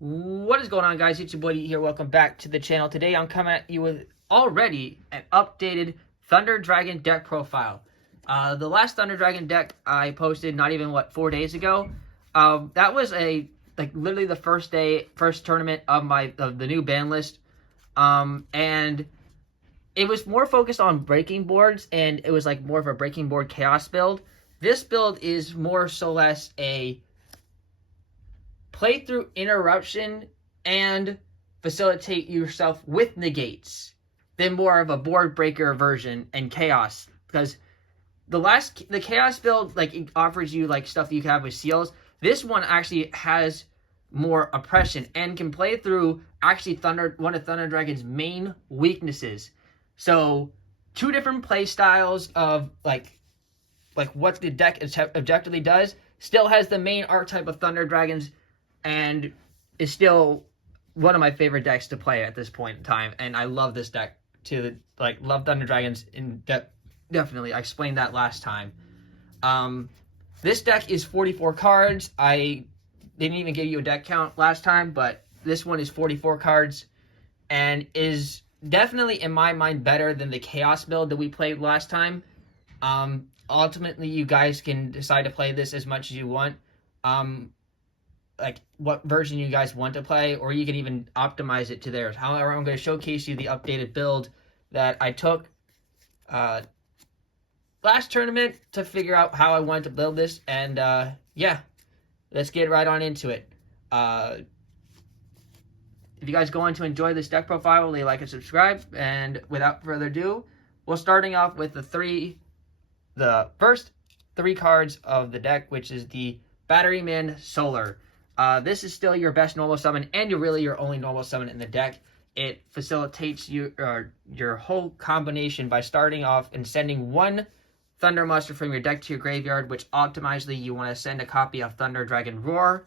What is going on, guys? It's your buddy here. Welcome back to the channel. Today I'm coming at you with already an updated Thunder Dragon deck profile. The last Thunder Dragon deck I posted not even 4 days ago. That was literally the first tournament of the new ban list. And it was more focused on breaking boards, and it was like more of a breaking board chaos build. This build is more so less a play through interruption and facilitate yourself with negates than more of a board breaker version and chaos, because the chaos build, like, it offers you like stuff that you can have with seals. This one actually has more oppression and can play through actually one of Thunder Dragon's main weaknesses. So two different play styles of like what the deck objectively does. Still has the main archetype of Thunder Dragons, and is still one of my favorite decks to play at this point in time. And I love this deck to love Thunder Dragons in depth. Definitely, I explained that last time. This deck is 44 cards. I didn't even give you a deck count last time, but this one is 44 cards and is definitely, in my mind, better than the chaos build that we played last time. Ultimately, you guys can decide to play this as much as you want. Like what version you guys want to play, or you can even optimize it to theirs. However, I'm going to showcase you the updated build that I took last tournament to figure out how I wanted to build this. And yeah, let's get right on into it. If you guys going to enjoy this deck profile, leave a like and subscribe. And without further ado, we're starting off with the first three cards of the deck, which is the Batteryman Solar. This is still your best normal summon, and your only normal summon in the deck. It facilitates your whole combination by starting off and sending one Thunder Monster from your deck to your graveyard, which optimizely you want to send a copy of Thunder Dragon Roar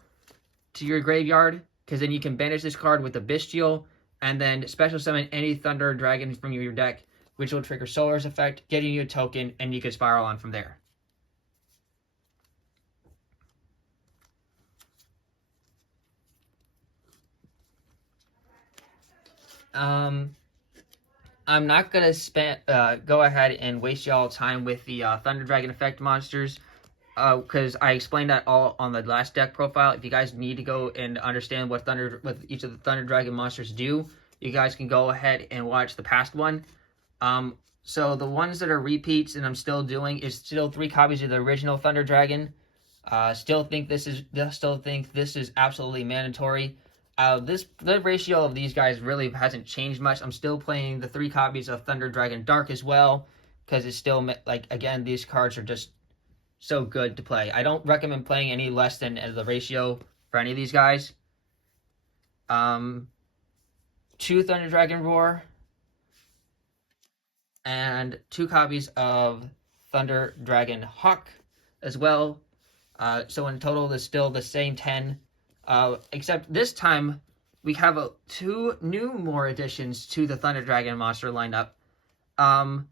to your graveyard, because then you can banish this card with the Bystial, and then special summon any Thunder Dragon from your deck, which will trigger Solar's effect, getting you a token, and you can spiral on from there. I'm not gonna go ahead and waste y'all time with the Thunder Dragon effect monsters, because I explained that all on the last deck profile. If you guys need to go and understand what each of the Thunder Dragon monsters do, you guys can go ahead and watch the past one. So the ones that are repeats and I'm still doing is still 3 copies of the original Thunder Dragon. Still think this is absolutely mandatory. The ratio of these guys really hasn't changed much. I'm still playing the 3 copies of Thunder Dragon Dark as well, because it's still, like, again, these cards are just so good to play. I don't recommend playing any less than the ratio for any of these guys. 2 Thunder Dragon Roar, and 2 copies of Thunder Dragon Hawk as well. So in total, there's still the same 10. Except this time, we have 2 more additions to the Thunder Dragon monster lineup. And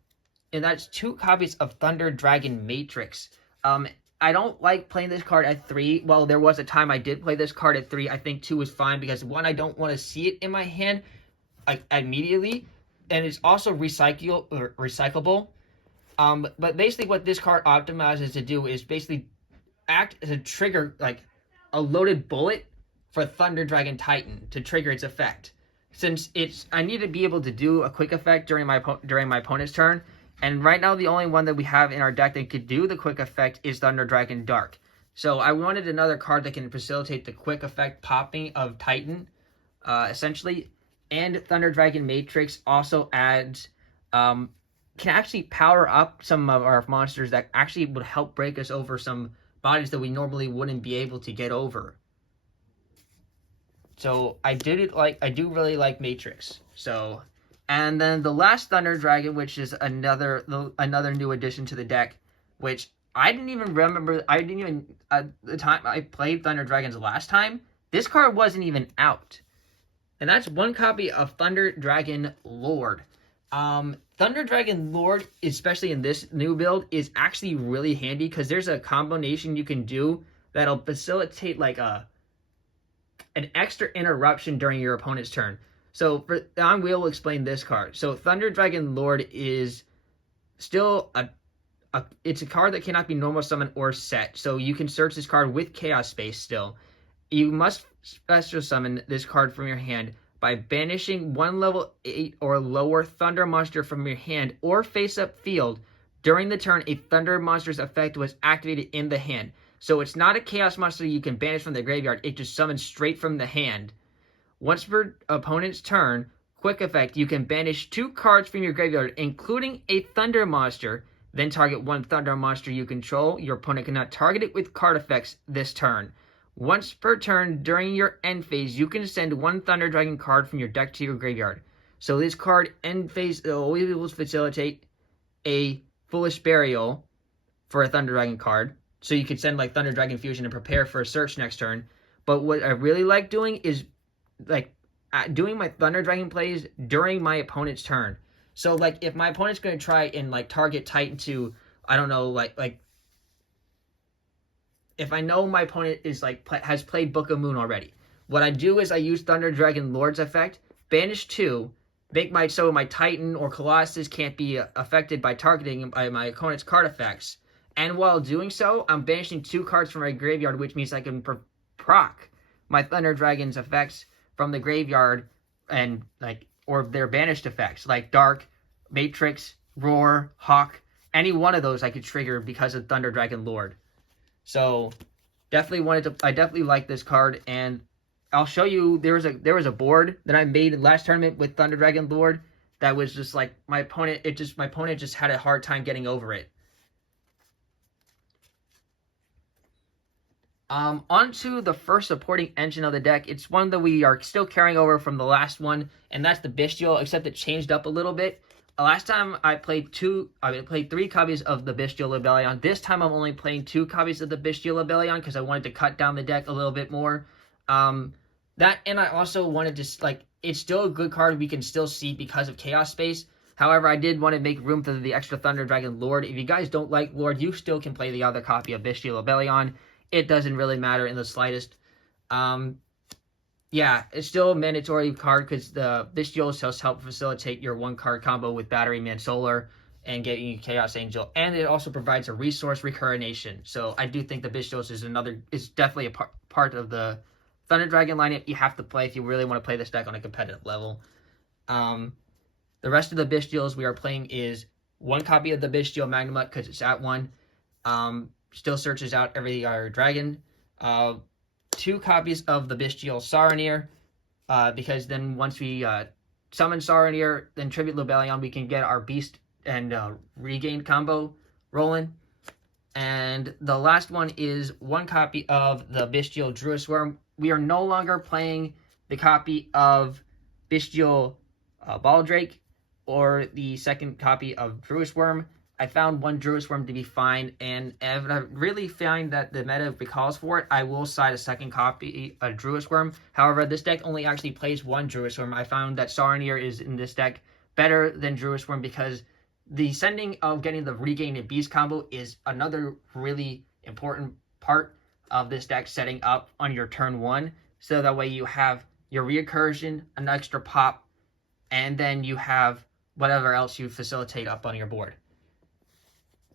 that's 2 copies of Thunder Dragon Matrix. I don't like playing this card at 3. Well, there was a time I did play this card at 3. I think 2 is fine, because 1, I don't want to see it in my hand like immediately, and it's also recyclable. But basically what this card optimizes to do is basically act as a trigger, like a loaded bullet for Thunder Dragon Titan to trigger its effect. Since I need to be able to do a quick effect during my opponent's turn, and right now the only one that we have in our deck that could do the quick effect is Thunder Dragon Dark. So I wanted another card that can facilitate the quick effect popping of Titan, essentially. And Thunder Dragon Matrix also adds, can actually power up some of our monsters that actually would help break us over some bodies that we normally wouldn't be able to get over. So I do really like Matrix. So, and then the last Thunder Dragon, which is another new addition to the deck, which I didn't even remember. I didn't even the time I played Thunder Dragons last time, this card wasn't even out. And that's 1 copy of Thunder Dragon Lord. Thunder Dragon Lord, especially in this new build, is actually really handy, because there's a combination you can do that'll facilitate like a an extra interruption during your opponent's turn. So I will explain this card. So Thunder Dragon Lord is still it's a card that cannot be normal summon or set. So you can search this card with Chaos Space still. You must special summon this card from your hand by banishing one level 8 or lower Thunder monster from your hand or face-up field. During the turn, a Thunder monster's effect was activated in the hand. So it's not a Chaos monster you can banish from the graveyard. It just summons straight from the hand. Once per opponent's turn, quick effect, you can banish 2 cards from your graveyard, including a Thunder monster. Then target 1 Thunder monster you control. Your opponent cannot target it with card effects this turn. Once per turn during your end phase, you can send 1 Thunder Dragon card from your deck to your graveyard. So this card, end phase, always will facilitate a Foolish Burial for a Thunder Dragon card. So you could send like Thunder Dragon Fusion and prepare for a search next turn. But what I really like doing is like doing my Thunder Dragon plays during my opponent's turn. So like if my opponent's going to try and like target Titan to, I don't know, like if I know my opponent is like has played Book of Moon already, what I do is I use Thunder Dragon Lord's effect, banish 2, make my Titan or Colossus can't be affected by targeting by my opponent's card effects. And while doing so, I'm banishing 2 cards from my graveyard, which means I can proc my Thunder Dragon's effects from the graveyard and like or their banished effects like Dark, Matrix, Roar, Hawk. Any one of those I could trigger because of Thunder Dragon Lord. So I definitely like this card, and I'll show you. There was a board that I made last tournament with Thunder Dragon Lord that was just like my opponent just had a hard time getting over it. Onto the first supporting engine of the deck. It's one that we are still carrying over from the last one, and that's the Bystial, except it changed up a little bit. Last time I played 3 copies of the Bystial Lebellion. This time I'm only playing 2 copies of the Bystial Lebellion because I wanted to cut down the deck a little bit more. That, and I also wanted to, like, it's still a good card we can still see because of Chaos Space. However, I did want to make room for the extra Thunder Dragon Lord. If you guys don't like Lord, you still can play the other copy of Bystial Lebellion. It doesn't really matter in the slightest. Yeah, it's still a mandatory card because the Bystial does help facilitate your 1-card combo with Battery Man Solar and getting you Chaos Angel. And it also provides a resource recoronation. So I do think the Bystial is definitely a part of the Thunder Dragon lineup you have to play if you really want to play this deck on a competitive level. The rest of the Bystials we are playing is 1 copy of the Bystial Magnemite because it's at 1. Still searches out every dragon. 2 copies of the Bystial Saronir, because then once we summon Saronir, then Tribute Lebellion, we can get our Beast and Regain combo rolling. And the last one is 1 copy of the Bystial Druisworm. We are no longer playing the copy of Bystial Baldrake or the second copy of Druisworm. I found 1 Druisworm to be fine, and if I really find that the meta calls for it, I will side a second copy of Druisworm. However, this deck only actually plays 1 Druisworm. I found that Saronir is in this deck better than Druisworm because the sending of getting the Regain and Beast combo is another really important part of this deck setting up on your turn 1. So that way you have your recursion, an extra pop, and then you have whatever else you facilitate up on your board.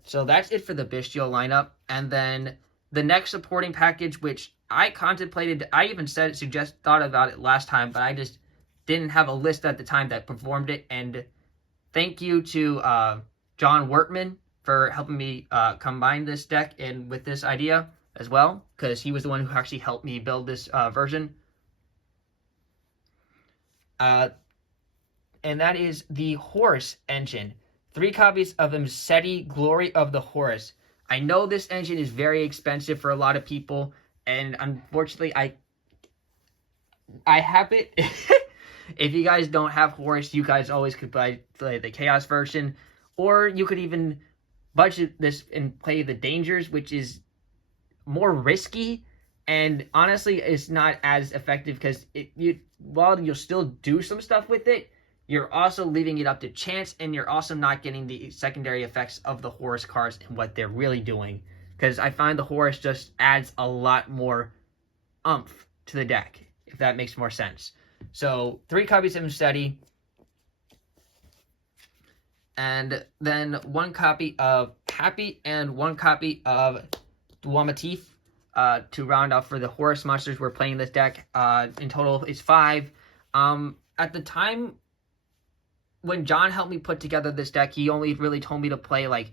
So that's it for the Bystial lineup. And then the next supporting package, which I contemplated, I even thought about it last time, but I just didn't have a list at the time that performed it. And thank you to John Wertman for helping me combine this deck and with this idea as well, because he was the one who actually helped me build this version. And that is the Horus engine. 3 copies of Msetti Glory of the Horus. I know this engine is very expensive for a lot of people, and unfortunately, I have it. If you guys don't have Horus, you guys always could play the Chaos version, or you could even budget this and play the Dangers, which is more risky, and honestly, it's not as effective because while you'll still do some stuff with it, you're also leaving it up to chance, and you're also not getting the secondary effects of the Horus cards and what they're really doing. Because I find the Horus just adds a lot more oomph to the deck. if that makes more sense. So 3 copies of Unsteady, and then 1 copy of Happy and 1 copy of Duamatif to round off for the Horus monsters we're playing this deck. In total, it's 5. At the time when John helped me put together this deck, he only really told me to play like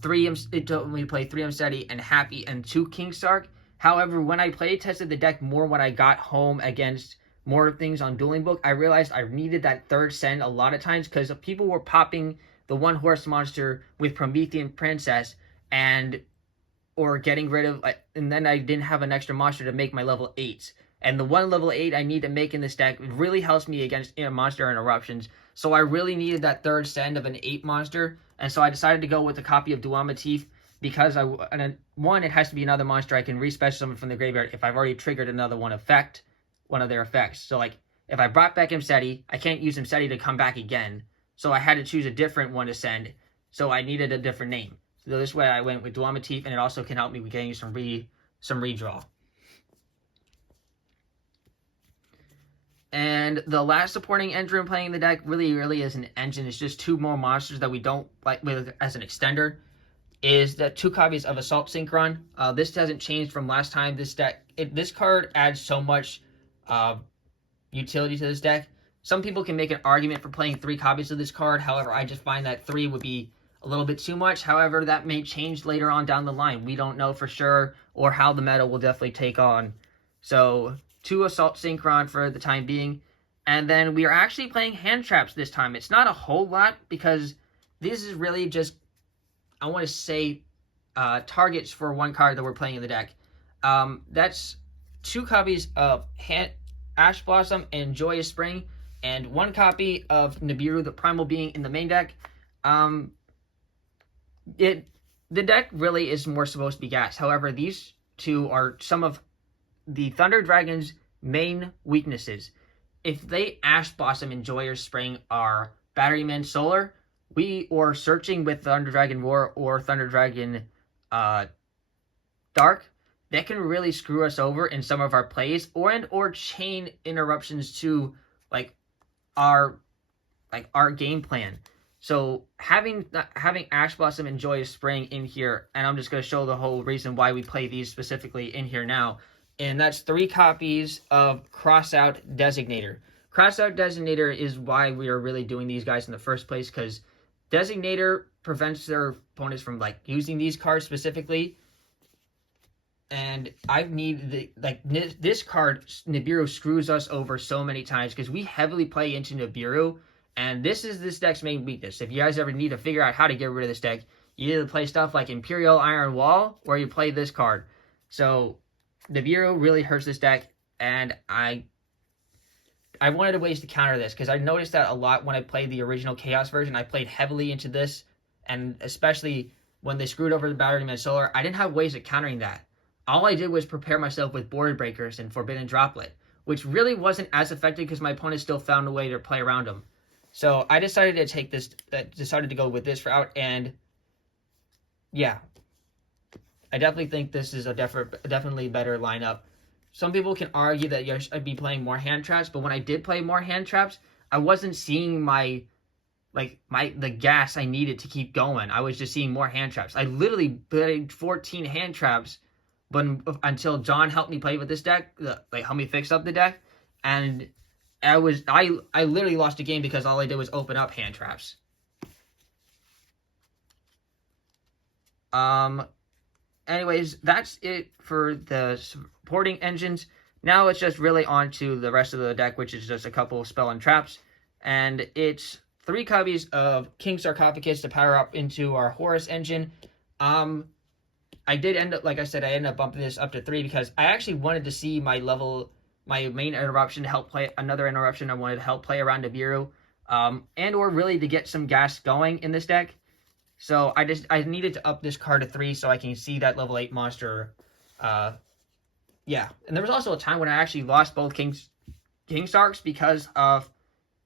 3 Unsteady and Happy and 2 Kingstark. However, when I play tested the deck more when I got home against more things on Dueling Book, I realized I needed that 3rd send a lot of times because people were popping the 1 Horus monster with Promethean Princess or getting rid of, and then I didn't have an extra monster to make my level 8s. And the 1 level 8 I need to make in this deck really helps me against monster interruptions. So I really needed that 3rd send of an 8 monster, and so I decided to go with a copy of Duamatif because it has to be another monster I can re-special summon from the graveyard if I've already triggered another one of their effects. So like if I brought back Unsteady, I can't use Unsteady to come back again. So I had to choose a different one to send. So I needed a different name. So this way I went with Duamatif, and it also can help me with getting some redraw. And the last supporting engine playing the deck really is an engine. It's just 2 more monsters that we don't like with as an extender. Is the 2 copies of Assault Synchron. This hasn't changed from last time. This card adds so much utility to this deck. Some people can make an argument for playing 3 copies of this card. However, I just find that 3 would be a little bit too much. However, that may change later on down the line. We don't know for sure, or how the meta will definitely take on. So 2 Assault Synchron for the time being. And then we are actually playing hand traps this time. It's not a whole lot because this is really just, I want to say, targets for 1 card that we're playing in the deck. That's 2 copies of Ash Blossom and Joyous Spring, and 1 copy of Nibiru, the Primal Being, in the main deck. The deck really is more supposed to be gas. However, these 2 are some of the Thunder Dragon's main weaknesses. If they Ash Blossom and Joyous Spring are Batteryman Solar, or Searching with Thunder Dragon Roar or Thunder Dragon Dark, that can really screw us over in some of our plays, or chain interruptions to our game plan. So having Ash Blossom and Joyous Spring in here, and I'm just going to show the whole reason why we play these specifically in here now, and that's 3 copies of Crossout Designator. Crossout Designator is why we are really doing these guys in the first place, because Designator prevents their opponents from using these cards specifically. And I need this card, Nibiru, screws us over so many times because we heavily play into Nibiru, and this is this deck's main weakness. If you guys ever need to figure out how to get rid of this deck, you either play stuff like Imperial Iron Wall or you play this card. So Nibiru really hurts this deck, and I wanted ways to counter this because I noticed that a lot when I played the original Chaos version. I played heavily into this, and especially when they screwed over the Batteryman Solar, I didn't have ways of countering that. All I did was prepare myself with Border Breakers and Forbidden Droplet, which really wasn't as effective because my opponent still found a way to play around them. So I decided to go with this route, and yeah, I definitely think this is a definitely better lineup. Some people can argue that I'd be playing more hand traps, but when I did play more hand traps, I wasn't seeing the gas I needed to keep going. I was just seeing more hand traps. I literally played 14 hand traps, but until John helped me play with this deck, helped me fix up the deck, and I literally lost a game because all I did was open up hand traps. Anyways, that's it for the supporting engines. Now it's just really on to the rest of the deck, which is just a couple of spell and traps. And it's 3 copies of King Sarcophagus to power up into our Horus engine. I did end up, like I said, I ended up bumping this up to 3 because I actually wanted to see my main interruption to help play another interruption. I wanted to help play around Nibiru, and or really to get some gas going in this deck. So I needed to up this card to 3 so I can see that level 8 monster. Yeah, and there was also a time when I actually lost both King Sarks because of,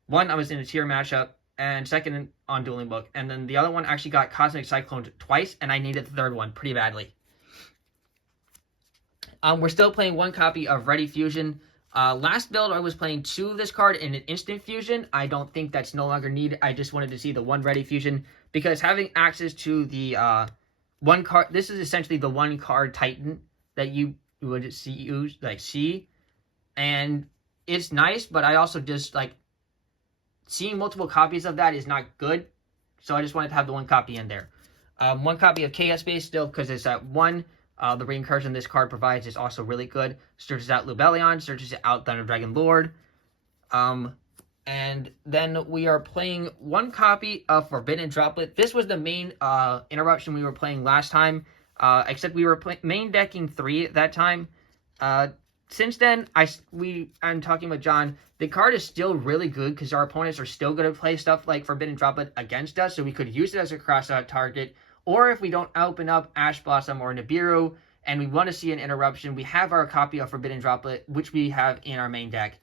one, I was in a tier matchup, and second, on Dueling Book. And then the other one actually got Cosmic Cyclone twice, and I needed the third one pretty badly. We're still playing 1 copy of Ready Fusion. Last build, I was playing 2 of this card in an instant fusion. I don't think that's no longer needed. I just wanted to see the 1 ready fusion, because having access to the 1 card, this is essentially the 1 card Titan that you would see, and it's nice, but I also just like seeing multiple copies of that is not good, so I just wanted to have the 1 copy in there. 1 copy of Chaos Base still, because it's at 1. The reincursion this card provides is also really good. Searches out Lubellion, searches out Thunder Dragon Lord. And then we are playing 1 copy of Forbidden Droplet. This was the main interruption we were playing last time, except we were main decking 3 at that time. Since then, I'm talking with John. The card is still really good because our opponents are still going to play stuff like Forbidden Droplet against us, so we could use it as a cross-out target. Or if we don't open up Ash Blossom or Nibiru and we want to see an interruption, we have our copy of Forbidden Droplet, which we have in our main deck.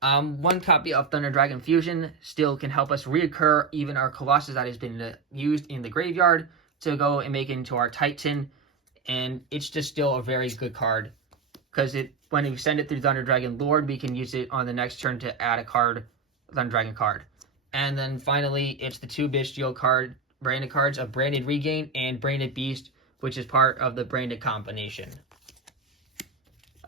1 copy of Thunder Dragon Fusion still can help us reoccur even our Colossus that has been used in the graveyard to go and make it into our Titan. And it's just still a very good card, because when we send it through Thunder Dragon Lord, we can use it on the next turn to add a card, Thunder Dragon card. And then finally, it's the 2 Bystial branded cards of Branded Regain and Branded Beast, which is part of the branded combination.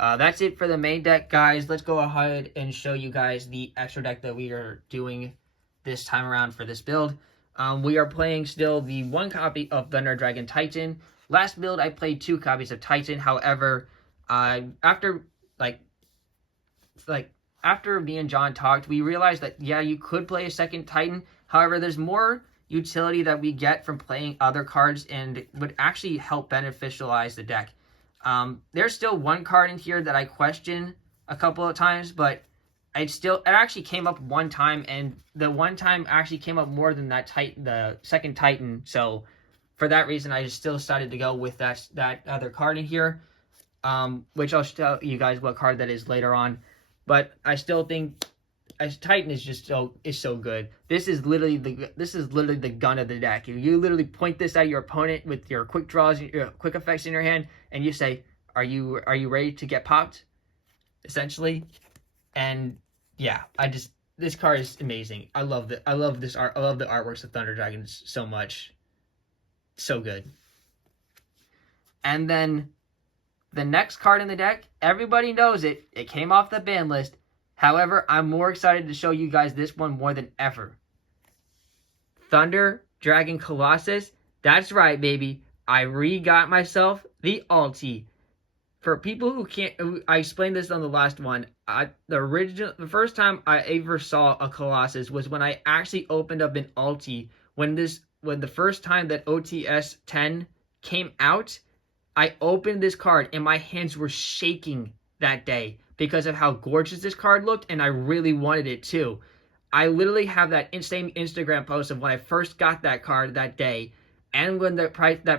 That's it for the main deck, guys. Let's go ahead and show you guys the extra deck that we are doing this time around for this build. We are playing still the 1 copy of Thunder Dragon Titan. Last build, I played 2 copies of Titan. However, after me and John talked, we realized that, yeah, you could play a second Titan. However, there's more utility that we get from playing other cards and would actually help beneficialize the deck. There's still 1 card in here that I question a couple of times, but it actually came up 1 time, and the 1 time actually came up more than the second Titan. So for that reason, I just still decided to go with that other card in here, which I'll show you guys what card that is later on. But I still think Titan is just so good. This is literally the gun of the deck. You literally point this at your opponent with your quick draws, your quick effects in your hand, and you say, "Are you ready to get popped?" Essentially, and yeah, this card is amazing. I love this art. I love the artworks of Thunder Dragons so much. So good. And then the next card in the deck, everybody knows it. It came off the ban list. However, I'm more excited to show you guys this one more than ever. Thunder Dragon Colossus. That's right, baby. I got myself the ulti. For people who can't, I explained this on the last one. The first time I ever saw a Colossus was when I actually opened up an ulti. When the first time that OTS 10 came out, I opened this card and my hands were shaking that day because of how gorgeous this card looked, and I really wanted it too. I literally have that same Instagram post of when I first got that card that day, and when that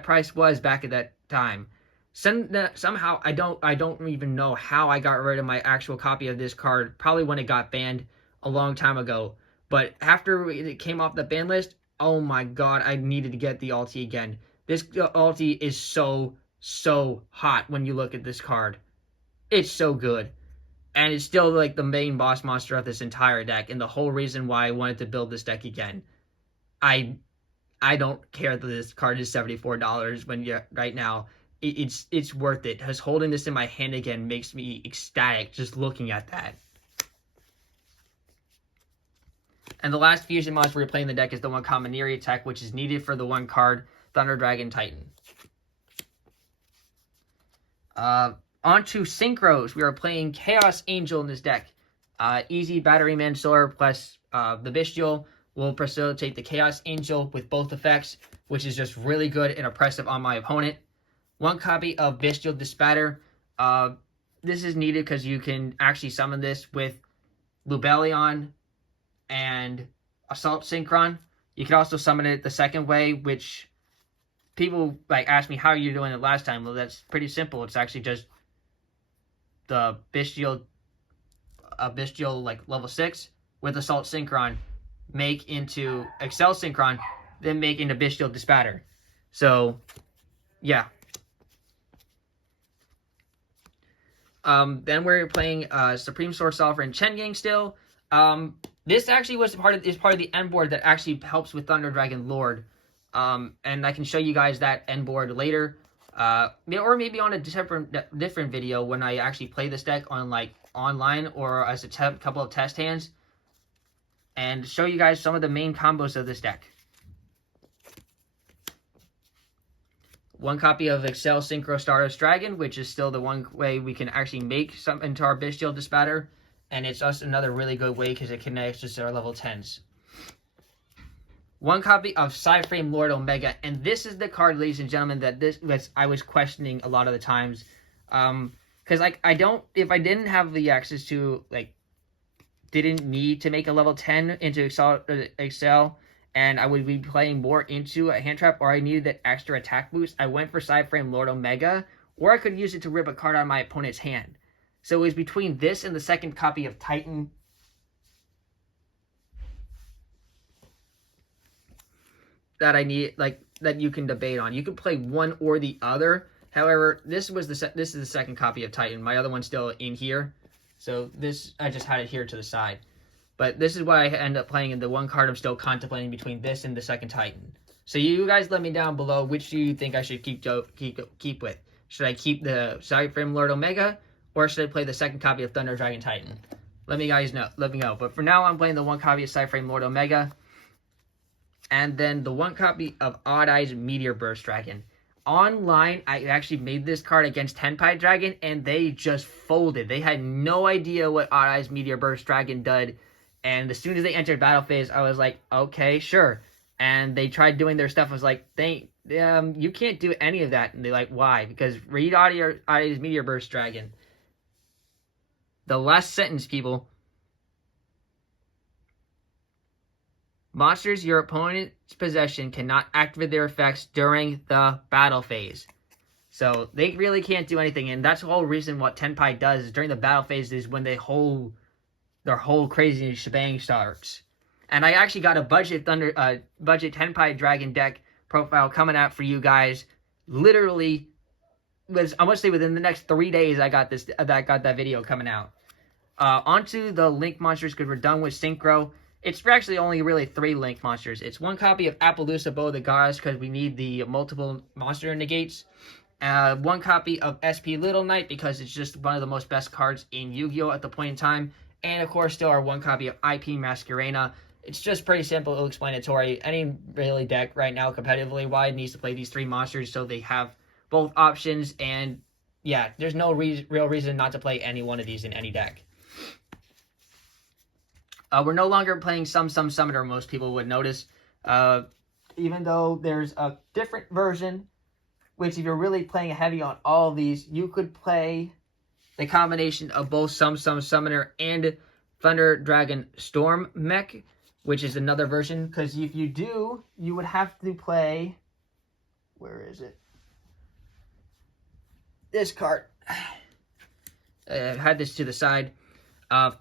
price was back at that time. Somehow I don't even know how I got rid of my actual copy of this card. Probably when it got banned a long time ago. But after it came off the ban list, oh my god, I needed to get the ulti again. This ulti is so hot when you look at this card. It's so good. And it's still like the main boss monster of this entire deck, and the whole reason why I wanted to build this deck again. I don't care that this card is $74 right now. It's worth it. Because holding this in my hand again makes me ecstatic just looking at that. And the last fusion monster we're playing in the deck is the 1 Commandery Tech, which is needed for the 1 card Thunder Dragon Titan. Onto Synchros. We are playing Chaos Angel in this deck. Easy Battery Mansour plus the Bystial will facilitate the Chaos Angel with both effects, which is just really good and oppressive on my opponent. 1 copy of Bystial Dispatter. This is needed because you can actually summon this with Lubellion and Assault Synchron. You can also summon it the second way, which people asked me, how are you doing it last time? Well, that's pretty simple. It's actually just the Bystial level 6 with Assault Synchron, make into Excel Synchron, then make into Bystial Dispatter. So, yeah. Then we're playing Supreme Sword Solver and Chen Gang still. This actually was part of the end board that actually helps with Thunder Dragon Lord. And I can show you guys that end board later. Or maybe on a different video when I actually play this deck on like online or as a couple of test hands, and show you guys some of the main combos of this deck. One copy of Excel Synchro Stardust Dragon, which is still the one way we can actually make some into our Bystial Dispatter, and it's just another really good way because it connects to our level 10s. One copy of Psyframe Lord Omega, and this is the card, ladies and gentlemen, that I was questioning a lot of the times, because like if I didn't have the access to, like, didn't need to make a level 10 into Excel, and I would be playing more into a hand trap, or I needed that extra attack boost, I went for Psyframe Lord Omega, or I could use it to rip a card out of my opponent's hand. So it was between this and the second copy of Titan. That I need, like, that you can debate on. You can play one or the other. However, this is the second copy of Titan. My other one's still in here. So this, I just had it here to the side. But this is what I end up playing, in the one card I'm still contemplating between this and the second Titan. So you guys let me down below, which do you think I should keep with? Should I keep the Psyframe Lord Omega, or should I play the second copy of Thunder Dragon Titan? Let me know. But for now, I'm playing the one copy of Psyframe Lord Omega, and then the one copy of Odd Eyes Meteor Burst Dragon. Online, I actually made this card against Tenpai Dragon, and they just folded. They had no idea what Odd Eyes Meteor Burst Dragon did. And as soon as they entered battle phase, I was like, okay, sure. And they tried doing their stuff. I was like, you can't do any of that. And they're like, why? Because read Odd Eyes Meteor Burst Dragon. The last sentence, people. Monsters your opponent's possession cannot activate their effects during the battle phase. So they really can't do anything. And that's the whole reason what Tenpai does is during the battle phase is when their whole crazy shebang starts. And I actually got a budget Tenpai Dragon deck profile coming out for you guys. Literally, I must say within the next 3 days, I got that video coming out. Onto the Link monsters, because we're done with Synchro. It's actually only really 3 Link monsters. It's one copy of Appaloosa Bow of the Goddess, because we need the multiple monster negates. One copy of SP Little Knight, because it's just one of the most best cards in Yu-Gi-Oh! At the point in time. And of course, still our one copy of IP Masquerena. It's just pretty simple, explanatory. Any really deck right now, competitively wide, needs to play these 3 monsters so they have both options. And yeah, there's no real reason not to play any one of these in any deck. We're no longer playing Some Summoner, most people would notice. Even though there's a different version, which if you're really playing heavy on all of these, you could play the combination of both Some Summoner and Thunder Dragon Storm Mech, which is another version. Because if you do, you would have to play... Where is it? This card. I had this to the side.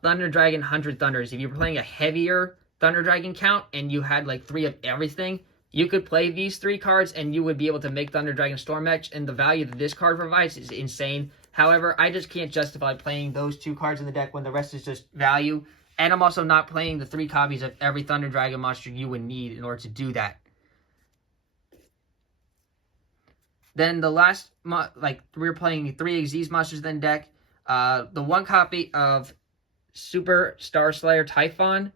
Thunder Dragon 100 Thunders. If you're playing a heavier Thunder Dragon count and you had like 3 of everything, you could play these 3 cards and you would be able to make Thunder Dragon Storm Mech. And the value that this card provides is insane. However, I just can't justify playing those 2 cards in the deck when the rest is just value. And I'm also not playing the 3 copies of every Thunder Dragon monster you would need in order to do that. Then the last, we're playing 3 Xyz monsters in the deck. The one copy of Super Star Slayer Typhon,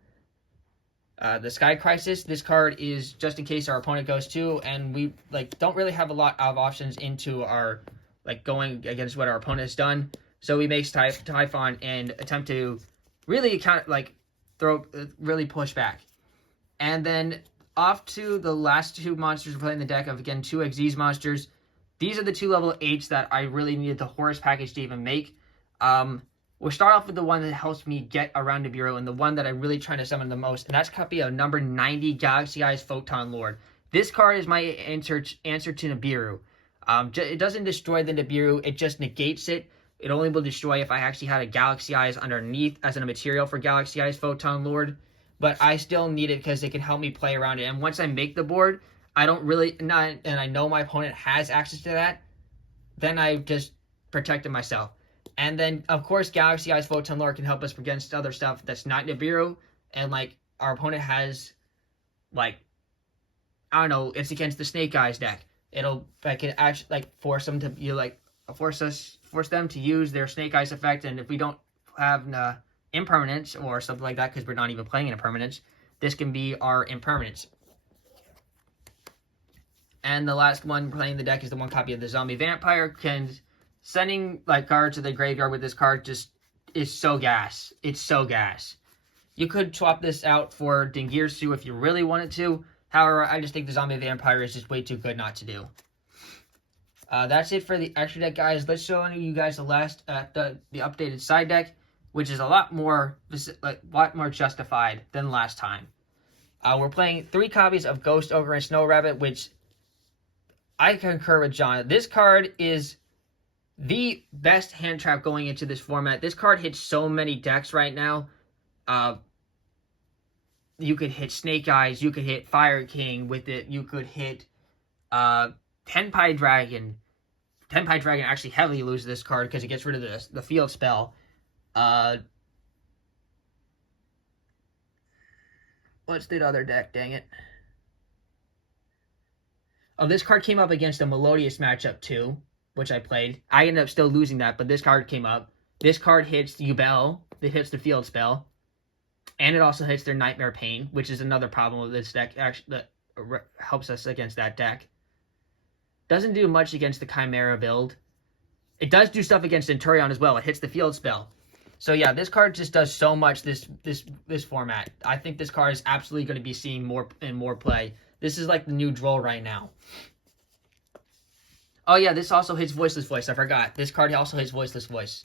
the Sky Crisis. This card is just in case our opponent goes too, and we don't really have a lot of options into our going against what our opponent has done. So we make Typhon and attempt to really really push back. And then off to the last 2 monsters we're playing in the deck of, again, 2 Xyz monsters. These are the 2 level 8s that I really needed the Horus package to even make. We'll start off with the one that helps me get around Nibiru, and the one that I'm really trying to summon the most, and that's copy of number 90 Galaxy Eyes Photon Lord. This card is my answer to Nibiru. It doesn't destroy the Nibiru, it just negates it. It only will destroy if I actually had a Galaxy Eyes underneath as a material for Galaxy Eyes Photon Lord. But I still need it because it can help me play around it. And once I make the board, I don't really, and I know my opponent has access to that, then I just protected myself. And then, of course, Galaxy Eyes Photon Lore can help us against other stuff that's not Nibiru. And, like, our opponent has, like, I don't know, it's against the Snake Eyes deck. It'll, like, it actually, like, force them to, force them to use their Snake Eyes effect. And if we don't have impermanence or something like that, because we're not even playing an impermanence, this can be our impermanence. And the last one playing the deck is the one copy of the Zombie Vampire. Sending, like, cards to the graveyard with this card just is so gas. It's so gas. You could swap this out for Dingirsu if you really wanted to. However, I just think the Zombie Vampire is just way too good not to do. That's it for the extra deck, guys. Let's show you guys the updated side deck, which is a lot more justified than last time. We're playing 3 copies of Ghost Ogre and Snow Rabbit, which I concur with John. This card is the best hand trap going into this format. This card hits so many decks right now. You could hit Snake Eyes. You could hit Fire King with it. You could hit Tenpai Dragon. Tenpai Dragon actually heavily loses this card because it gets rid of the field spell. What's the other deck? Dang it. Oh, this card came up against a Melodious matchup too, which I played. I ended up still losing that, but this card came up. This card hits Yubel. It hits the field spell. And it also hits their Nightmare Pain, which is another problem with this deck actually that helps us against that deck. Doesn't do much against the Chimera build. It does do stuff against Centurion as well. It hits the field spell. So yeah, this card just does so much this format. I think this card is absolutely going to be seeing more and more play. This is like the new Droll right now. Oh yeah, this also hits Voiceless Voice. I forgot. This card also hits Voiceless Voice.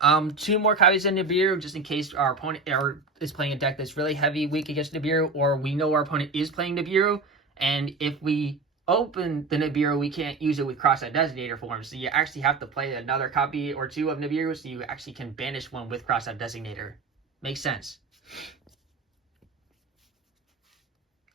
2 more copies of Nibiru, just in case our opponent is playing a deck that's really heavy, weak against Nibiru, or we know our opponent is playing Nibiru, and if we open the Nibiru, we can't use it with Cross-Eyed Designator forms, so you actually have to play another copy or 2 of Nibiru, so you actually can banish one with Cross-Eyed Designator. Makes sense.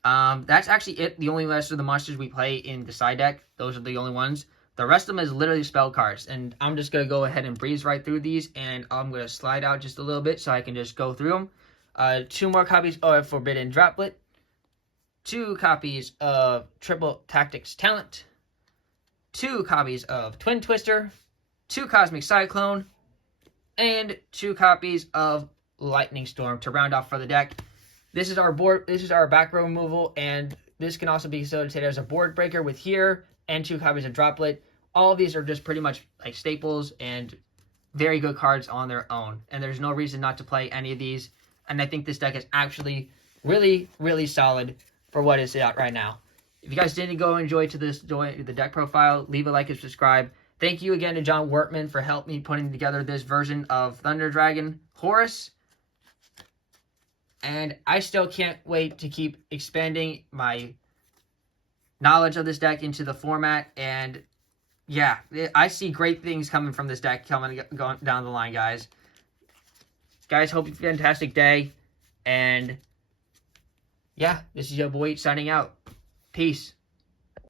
That's actually it. The only rest of the monsters we play in the side deck, those are the only ones. The rest of them is literally spell cards, and I'm just going to go ahead and breeze right through these, and I'm going to slide out just a little bit so I can just go through them. 2 more copies of Forbidden Droplet, 2 copies of Triple Tactics Talent, 2 copies of Twin Twister, 2 Cosmic Cyclone, and 2 copies of Lightning Storm to round off for the deck. This is our board. This is our back row removal, and this can also be facilitated as a board breaker with here and 2 copies of Droplet. All of these are just pretty much like staples and very good cards on their own. And there's no reason not to play any of these. And I think this deck is actually really, really solid for what is out right now. If you guys didn't go enjoy the deck profile, leave a like and subscribe. Thank you again to John Wertman for helping me putting together this version of Thunder Dragon Horus. And I still can't wait to keep expanding my knowledge of this deck into the format, and yeah, I see great things coming from this deck going down the line, guys. Guys, hope you have a fantastic day, and yeah, this is your boy signing out. Peace.